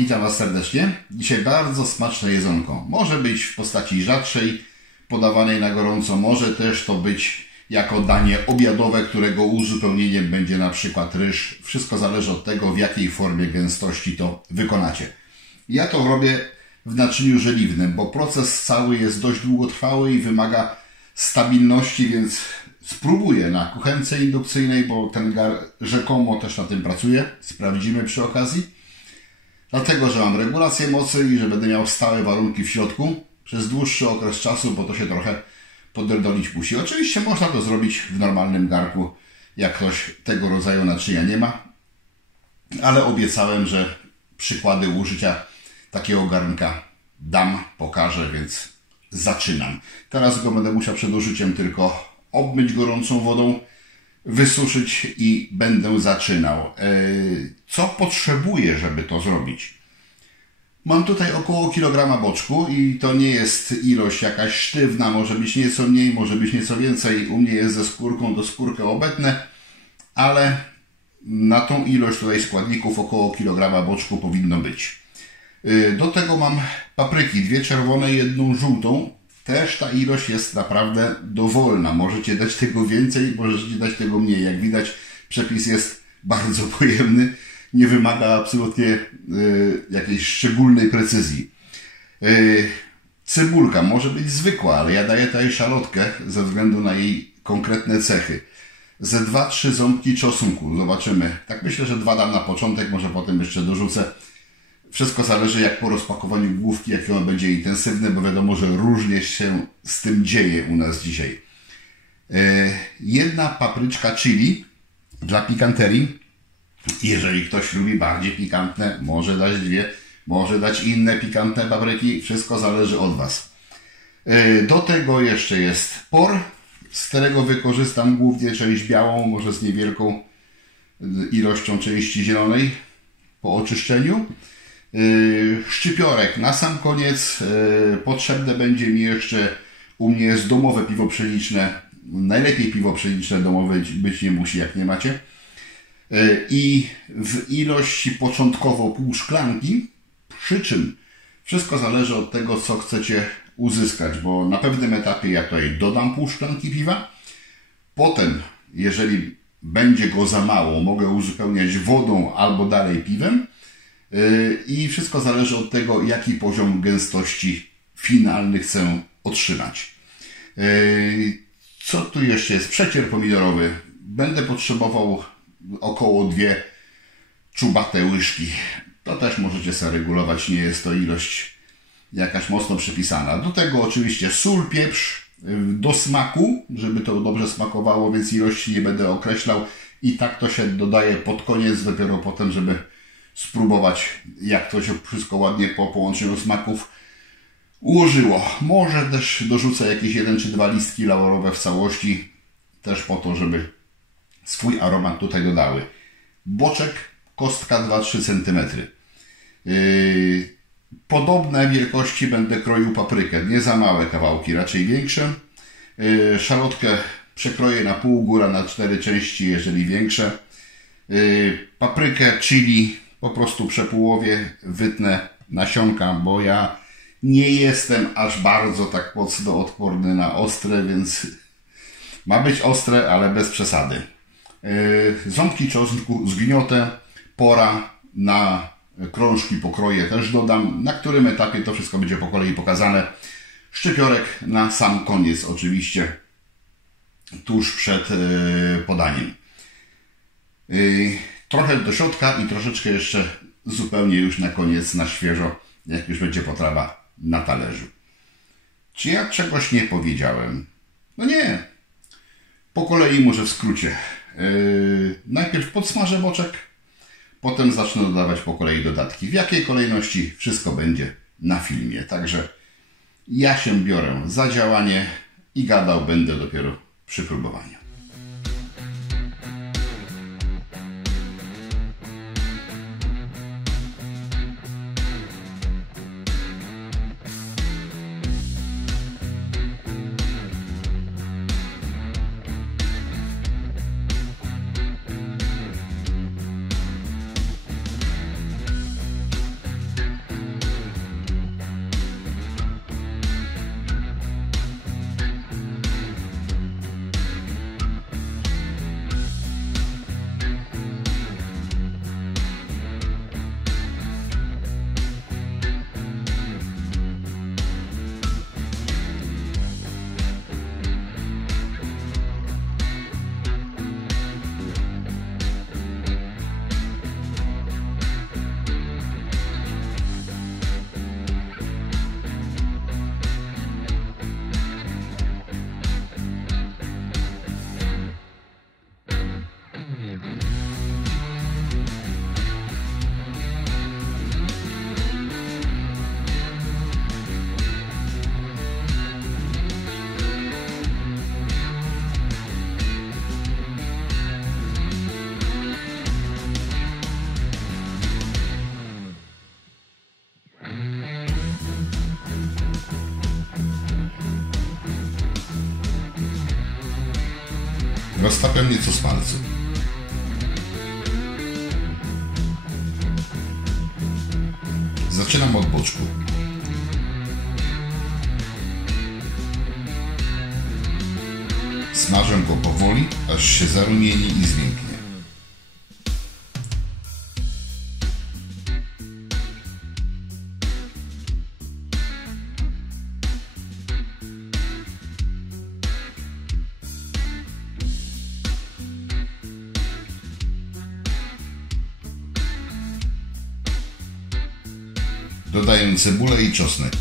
witam Was serdecznie. Dzisiaj bardzo smaczne jedzonko. Może być w postaci rzadszej, podawanej na gorąco, może też to być jako danie obiadowe, którego uzupełnieniem będzie na przykład ryż. Wszystko zależy od tego, w jakiej formie gęstości to wykonacie. Ja to robię w naczyniu żeliwnym, bo proces cały jest dość długotrwały i wymaga stabilności, więc spróbuję na kuchence indukcyjnej, bo ten gar rzekomo też na tym pracuje. Sprawdzimy przy okazji. Dlatego, że mam regulację mocy i że będę miał stałe warunki w środku przez dłuższy okres czasu, bo to się trochę poddolić musi. Oczywiście można to zrobić w normalnym garku, jak ktoś tego rodzaju naczynia nie ma, ale obiecałem, że przykłady użycia takiego garnka dam, pokażę, więc zaczynam. Teraz go będę musiał przed użyciem tylko obmyć gorącą wodą, wysuszyć i będę zaczynał. Co potrzebuję, żeby to zrobić? Mam tutaj około kilograma boczku i to nie jest ilość jakaś sztywna, może być nieco mniej, może być nieco więcej. U mnie jest ze skórką, do skórkę obetnę, ale na tą ilość tutaj składników około kilograma boczku powinno być. Do tego mam papryki, 2 czerwone i 1 żółtą. Też ta ilość jest naprawdę dowolna. Możecie dać tego więcej, możecie dać tego mniej. Jak widać, przepis jest bardzo pojemny. Nie wymaga absolutnie jakiejś szczególnej precyzji. Cebulka może być zwykła, ale ja daję tutaj szalotkę ze względu na jej konkretne cechy. Ze 2-3 ząbki czosnku. Zobaczymy. Tak myślę, że 2 dam na początek, może potem jeszcze dorzucę. Wszystko zależy jak po rozpakowaniu główki, jakie ono będzie intensywne, bo wiadomo, że różnie się z tym dzieje u nas dzisiaj. 1 papryczka chili dla pikanterii. Jeżeli ktoś lubi bardziej pikantne, może dać 2, może dać inne pikantne papryki. Wszystko zależy od Was. Do tego jeszcze jest por, z którego wykorzystam głównie część białą, może z niewielką ilością części zielonej po oczyszczeniu. Szczypiorek na sam koniec. Potrzebne będzie mi jeszcze, u mnie jest domowe piwo pszeniczne. Najlepiej piwo pszeniczne domowe być nie musi, jak nie macie. I w ilości początkowo pół szklanki, przy czym wszystko zależy od tego, co chcecie uzyskać, bo na pewnym etapie ja tutaj dodam pół szklanki piwa. Potem, jeżeli będzie go za mało, mogę uzupełniać wodą albo dalej piwem. I wszystko zależy od tego, jaki poziom gęstości finalny chcę otrzymać. Co tu jeszcze jest? Przecier pomidorowy. Będę potrzebował około 2 czubate łyżki. To też możecie sobie regulować, nie jest to ilość jakaś mocno przypisana. Do tego oczywiście sól, pieprz do smaku, żeby to dobrze smakowało, więc ilości nie będę określał. I tak to się dodaje pod koniec, dopiero potem, żeby spróbować, jak to się wszystko ładnie po połączeniu smaków ułożyło. Może też dorzucę jakieś 1 czy 2 listki laurowe w całości, też po to, żeby swój aromat tutaj dodały. Boczek, kostka 2-3 cm. Podobne wielkości będę kroił paprykę, nie za małe kawałki, raczej większe. Szalotkę przekroję na pół, góra na 4 części, jeżeli większe. Paprykę chili po prostu przepołowię, wytnę nasionka, bo ja nie jestem aż bardzo tak mocno odporny na ostre, więc ma być ostre, ale bez przesady. Ząbki czosnku zgniotę, pora na krążki pokroję też dodam, na którym etapie to wszystko będzie po kolei pokazane. Szczypiorek na sam koniec oczywiście, tuż przed podaniem. Trochę do środka i troszeczkę jeszcze zupełnie już na koniec, na świeżo, jak już będzie potrawa na talerzu. Czy ja czegoś nie powiedziałem? No nie. Po kolei może w skrócie. Najpierw podsmażę boczek, potem zacznę dodawać po kolei dodatki. W jakiej kolejności? Wszystko będzie na filmie. Także ja się biorę za działanie i gadał będę dopiero przy próbowaniu. Roztapiam nieco smalcu. Zaczynam od boczku. Smażę go powoli, aż się zarumieni i zmięknie. Dodaję cebulę i czosnek.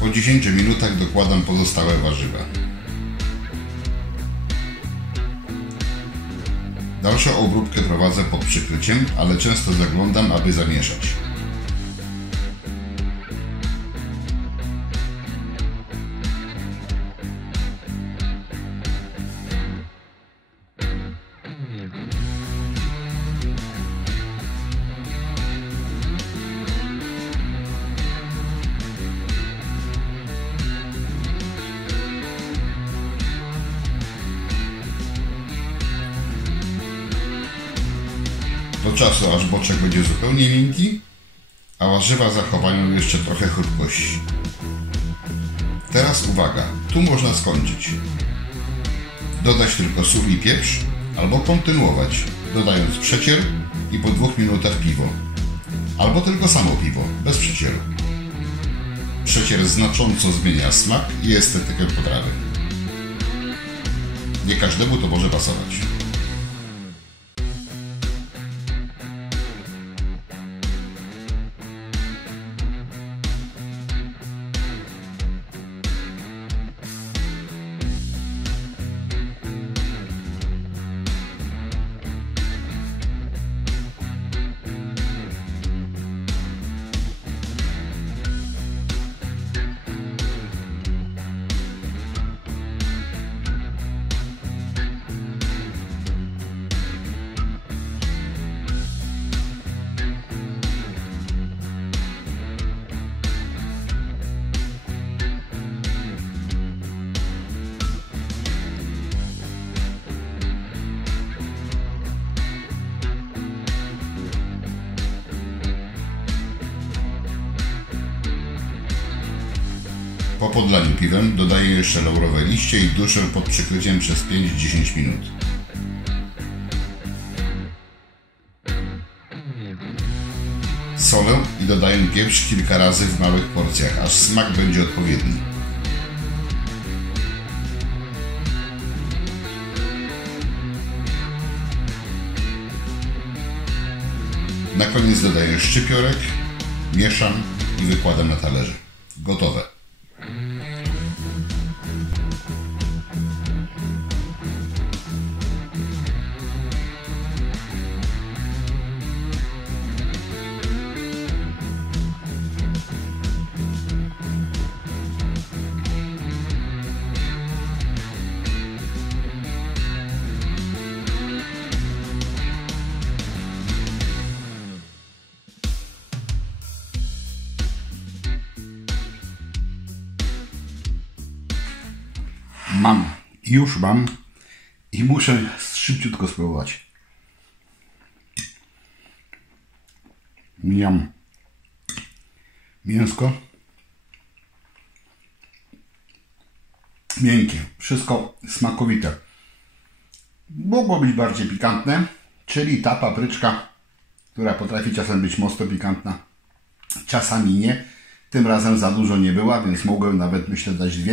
Po 10 minutach dokładam pozostałe warzywa. Dalszą obróbkę prowadzę pod przykryciem, ale często zaglądam, aby zamieszać. Do czasu, aż boczek będzie zupełnie miękki, a warzywa zachowają jeszcze trochę chrupkości. Teraz uwaga, tu można skończyć. Dodać tylko sól i pieprz, albo kontynuować, dodając przecier i po 2 minutach piwo. Albo tylko samo piwo, bez przecieru. Przecier znacząco zmienia smak i estetykę potrawy. Nie każdemu to może pasować. Po podlaniu piwem dodaję jeszcze laurowe liście i duszę pod przykryciem przez 5-10 minut. Solę i dodaję pieprz kilka razy w małych porcjach, aż smak będzie odpowiedni. Na koniec dodaję szczypiorek, mieszam i wykładam na talerze. Gotowe. Już mam i muszę szybciutko spróbować. Miam mięsko. Miękkie, wszystko smakowite. Mogło być bardziej pikantne, czyli ta papryczka, która potrafi czasem być mocno pikantna, czasami nie. Tym razem za dużo nie była, więc mogłem nawet, myślę, dać 2.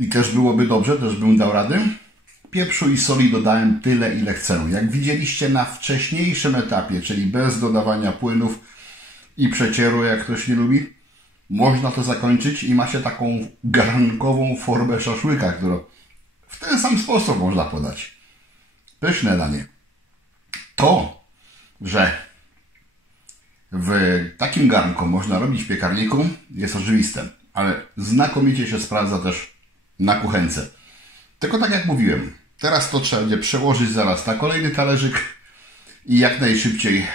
I też byłoby dobrze, też bym dał rady. Pieprzu i soli dodałem tyle, ile chcę. Jak widzieliście na wcześniejszym etapie, czyli bez dodawania płynów i przecieru, jak ktoś nie lubi, można to zakończyć i ma się taką garnkową formę szaszłyka, którą w ten sam sposób można podać. Pyszne danie. To, że w takim garnku można robić w piekarniku, jest oczywiste, ale znakomicie się sprawdza też na kuchence. Tylko tak jak mówiłem, teraz to trzeba będzie przełożyć zaraz na kolejny talerzyk i jak najszybciej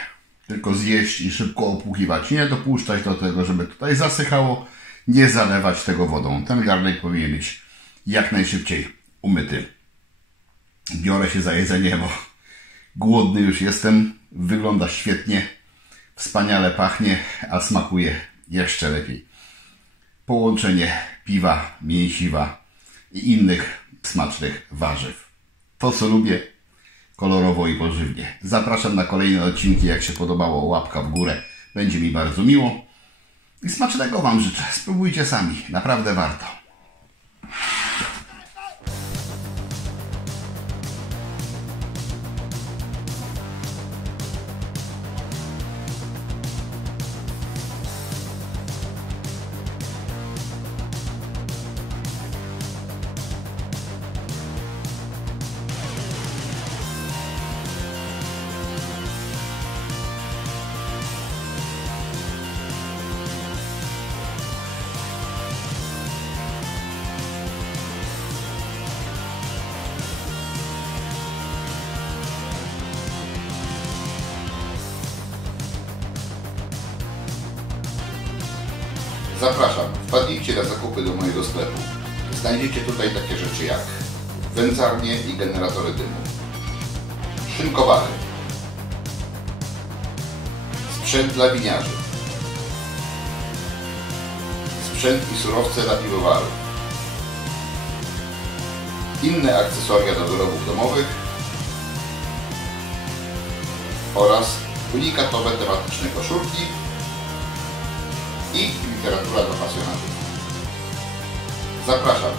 tylko zjeść i szybko opłukiwać. Nie dopuszczać do tego, żeby tutaj zasychało, nie zalewać tego wodą. Ten garnek powinien być jak najszybciej umyty. Biorę się za jedzenie, bo głodny już jestem. Wygląda świetnie, wspaniale pachnie, a smakuje jeszcze lepiej. Połączenie piwa, mięsiwa i innych smacznych warzyw. To, co lubię, kolorowo i pożywnie. Zapraszam na kolejne odcinki. Jak się podobało, łapka w górę. Będzie mi bardzo miło. I smacznego Wam życzę. Spróbujcie sami. Naprawdę warto. Zapraszam, wpadnijcie na zakupy do mojego sklepu. Znajdziecie tutaj takie rzeczy jak wędzarnie i generatory dymu, szynkowary, sprzęt dla winiarzy, sprzęt i surowce dla piwowarów, inne akcesoria do wyrobów domowych oraz unikatowe tematyczne koszulki i literatura dla pasjonatów. Zapraszam